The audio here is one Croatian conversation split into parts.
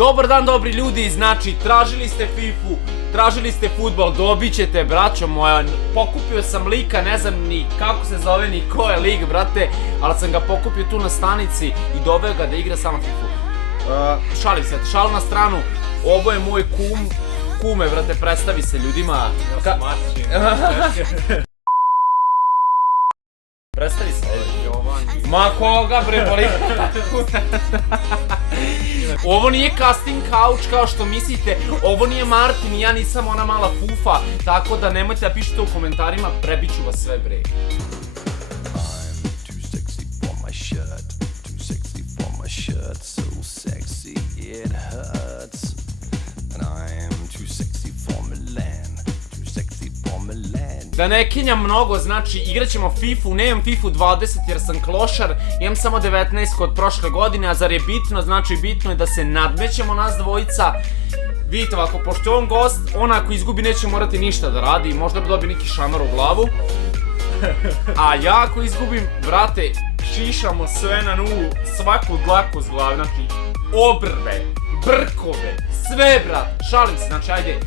Dobar dan, dobri ljudi, znači tražili ste FIFA-u, tražili ste fudbal, dobit ćete, braćo moja. Pokupio sam lika, ne znam ni kako se zove, ni ko je lik, brate, ali sam ga pokupio tu na stanici i doveo ga da igra samo FIFA-u. Šalim se, šal na stranu, ovo je moj kume, brate, predstavi se ljudima. Predstavi se. Ma koga bre, boli. Ovo nije casting couch kao što mislite, ovo nije Martin i ja nisam ona mala fufa, tako da nemojte da pišete u komentarima, prebiću vas sve bre. Da ne kenjam mnogo, znači igrat ćemo FIFA-u, nemam FIFA-u 20 jer sam klošar, imam samo 19 kod prošle godine, a zar je bitno? Znači bitno je da se nadmećemo nas dvojica. Vidite ovako, pošto je on gost, on ako izgubi neće morati ništa da radi, možda bi dobio neki šamar u glavu. A ja ako izgubim, brate, šišamo sve na nulu, svaku dlaku s glavi, znači obrve, brkove, sve brat, šalim se, znači ajde.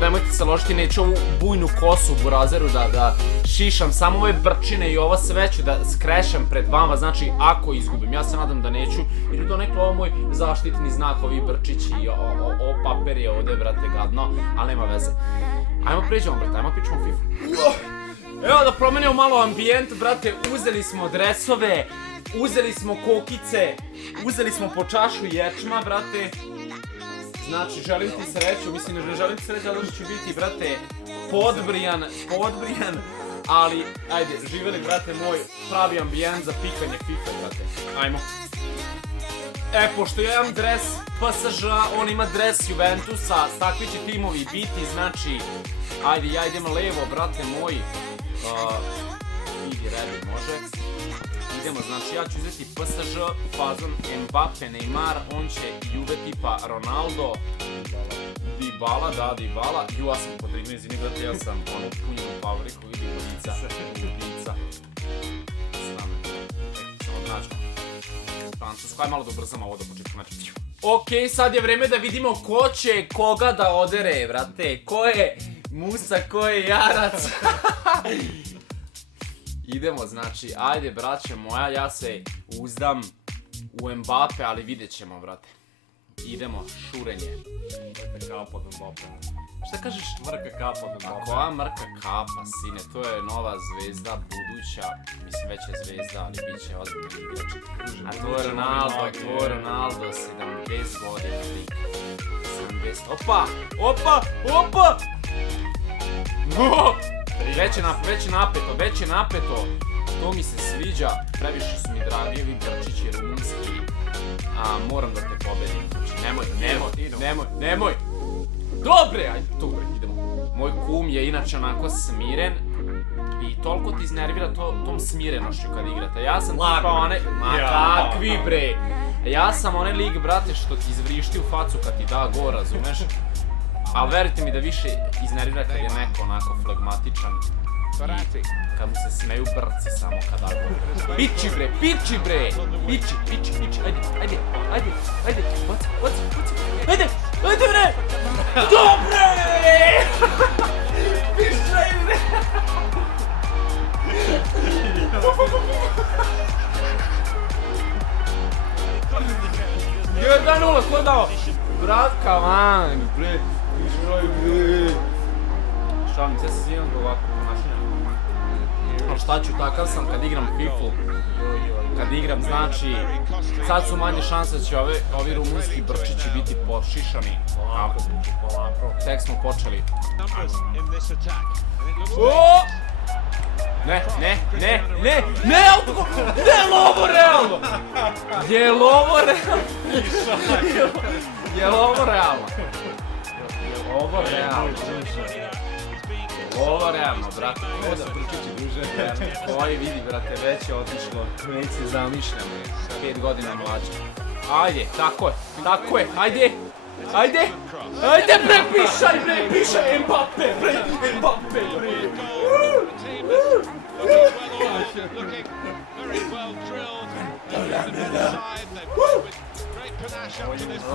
Nemojte se ložiti, neću ovu bujnu kosu u burazeru da šišam, samo ove brčine i ovo sve ću da skrešam pred vama, znači ako izgubim, ja se nadam da neću, jer je to neko ovo moj zaštitni znak, ovi brčići i o paper je ovdje, brate, gadno, ali nema veze. Ajmo priđemo, brate, ajmo pićemo FIFA. Evo da promenimo malo ambijent, brate, uzeli smo dresove, uzeli smo kokice, uzeli smo po čašu ječma, brate. Znači, želim ti sreću, mislim ne želim ti sreću, ali ću biti, brate, podbrijan, ali, ajde, živjeli, brate, moj pravi ambijent za pikanje FIFA, brate, ajmo. Pošto ja imam dres PSG-a, on ima dres Juventusa, takvi će timovi biti, znači, ajde, ja idem levo, brate moj, idi redi, može. Idemo, znači ja ću uzeti PSG, fazon Mbappe, Neymar, on će Juve tipa Ronaldo, Dybala, da, Dybala, ja sam podrignuo iz njega, ja sam ono punjenu favoriku, vidi ulica, samo značko, Francusko, aj malo da ubrzamo ovo do početka, znači, okej, sad je vreme da vidimo ko će koga da odere, brate, ko je Musa, ko je Jarac. Idemo, znači, ajde braće moja, ja se uzdam u Mbappe, ali vidjet ćemo, brate. Idemo, šurenje. Mrka kapa od Mbappe. Šta kažeš? Mrka kapa od Mbappe. A koja mrka kapa, sine, to je nova zvezda, buduća, mislim već je zvezda, ali bit će ozbiljni igrač. A to je Ronaldo, 70 godina, lik. 70, opa! Već je napeto, to mi se sviđa, previše su mi Dragijevi brčići rumunski, a moram da te pobedim, znači nemoj, dobre, ajde, idemo. Moj kum je inače onako smiren i toliko ti iznervira tom smirenošću kad igrate, ja sam tipa onaj, kakvi bre, ja sam onaj lik, brate, što ti izvrišti u facu kad ti da go, razumeš? Ali verite mi da više iznervira kad je neko onako flegmatičan i kad mu se smeju brci samo kada go. Piči bre, piči, ajde, baci, ajde bre, dobre! Pišaj bre! 1-0, ko dao? Bratka van, bre. Šalim, sve se svijem do ovako ponašanja. Ali šta ću, takav sam kad igram FIFA-u. Kad igram, znači, sad su manje šanse da će ovi rumunski brčići biti podšišani. Tek smo počeli. Ne, autogol! Je li ovo realno? Ovo realno, brate, ovo da brčići duže, koji vidi, brate, već je otišlo, već se zamišljamo, 5 godina mlađe. Ajde, tako je, ajde, pišaj, Mbappe, bre.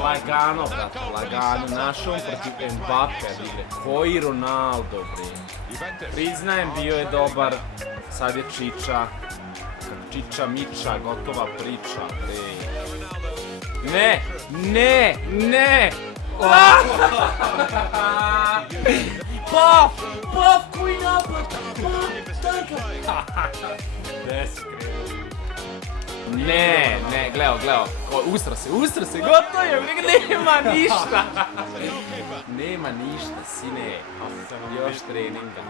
Lagano, brate, lagano. Našao protiv Mbappe, igre. Koji Ronaldo, bre. Priznajem, bio je dobar. Sad je Čiča. Čiča Miča, gotova priča, bre. Ne, ne, ne! Paf! Paf, koji napad! Paf, Ne, ne, gleo. Ustra se, gotovo je, nema ništa! Nema ništa, sine. Još treninga.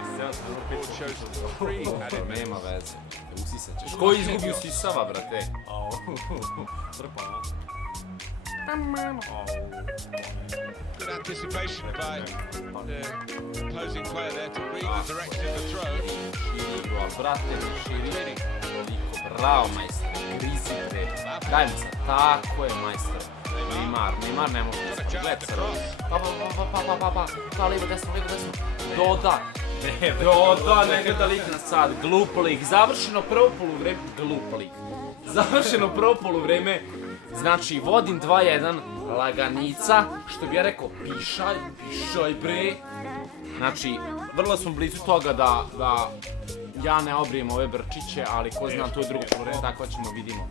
Nema veze. Usisaćeš. Ko izgubi usisava, brate? Good anticipation by the opposing player there to read the direction of the throw. Širi gol, brate, širi. Bravo, majstre, grizi bre. Daj mi sad, tako je, majstre. Neymar ne može da se gleda se rozi. Pa, lijevo, desno. Doda, ne gleda lik na sad, glup lik. Završeno prvo poluvreme. Znači, vodim 2-1, laganica, što bi ja rekao, pišaj bre. Znači, vrlo smo blizu toga da ja ne obrijem ove brčiće, ali ko zna, to je drugo poluvreme, tako ćemo, vidimo.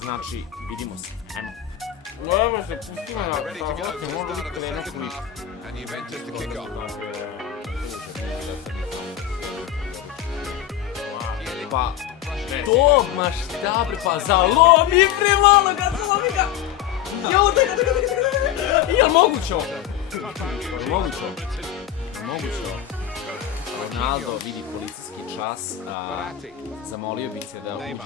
Znači, vidimo se, ajmo. Evo se, pusti me na stavljati, možda li krenu sliku. And Juventus to kick off. Pa, to, ma šta bre, pa zalomi bre, malo ga, zalomi ga! Jao, daj ga! Jel moguće ovo? Ronaldo vidi policijski čas, zamolio bih se da uđu.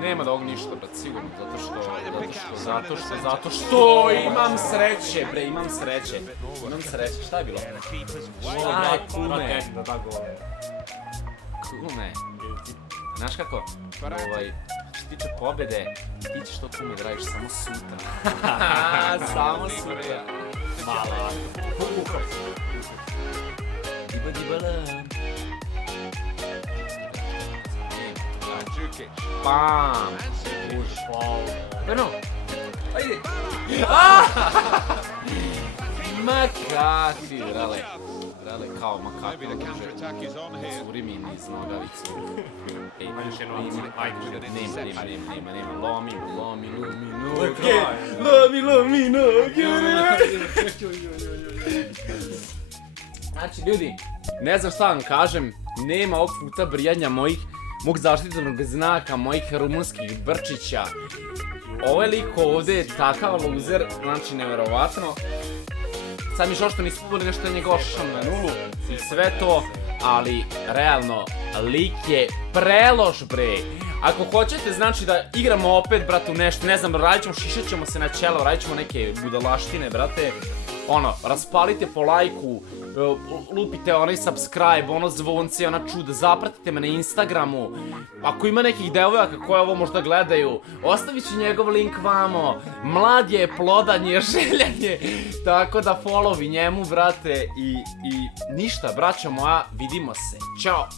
Nema da ovog ništa, brat, sigurno, zato što imam sreće, bre, imam sreće, šta je bilo? Šta je kume? Znaš kako, što se tiče pobjede, ti ćeš to kume da radiš samo sutra. Samo sutra. Mala. Dibala. Bam! Bueno, ajde! Makaki, brale, kao makaki, curi mi niz nogavicu. Nema, lomi noge. Znači, ljudi, ne znam šta vam kažem, nema ovog puta brijanja mog zaštitnog znaka, mojih rumunskih brčića. Ovo je lik ovdje je takav loser, znači nevjerovatno. Sad mi žao što nismo bili nešto njegov šan na nulu i sve to, ali realno, lik je prelož bre. Ako hoćete, znači da igramo opet, brate, u nešto, ne znam, šišat ćemo se na čelo, radit ćemo neke budalaštine, brate. Raspalite po lajku, lupite onaj subscribe, ono zvonce, ona čuda, zapratite me na Instagramu. Ako ima nekih devojaka koje ovo možda gledaju, ostavit ću njegov link vamo. Mlad je, plodan je, željan je, tako da followi njemu, brate, i ništa, braćo moja, vidimo se, ćao!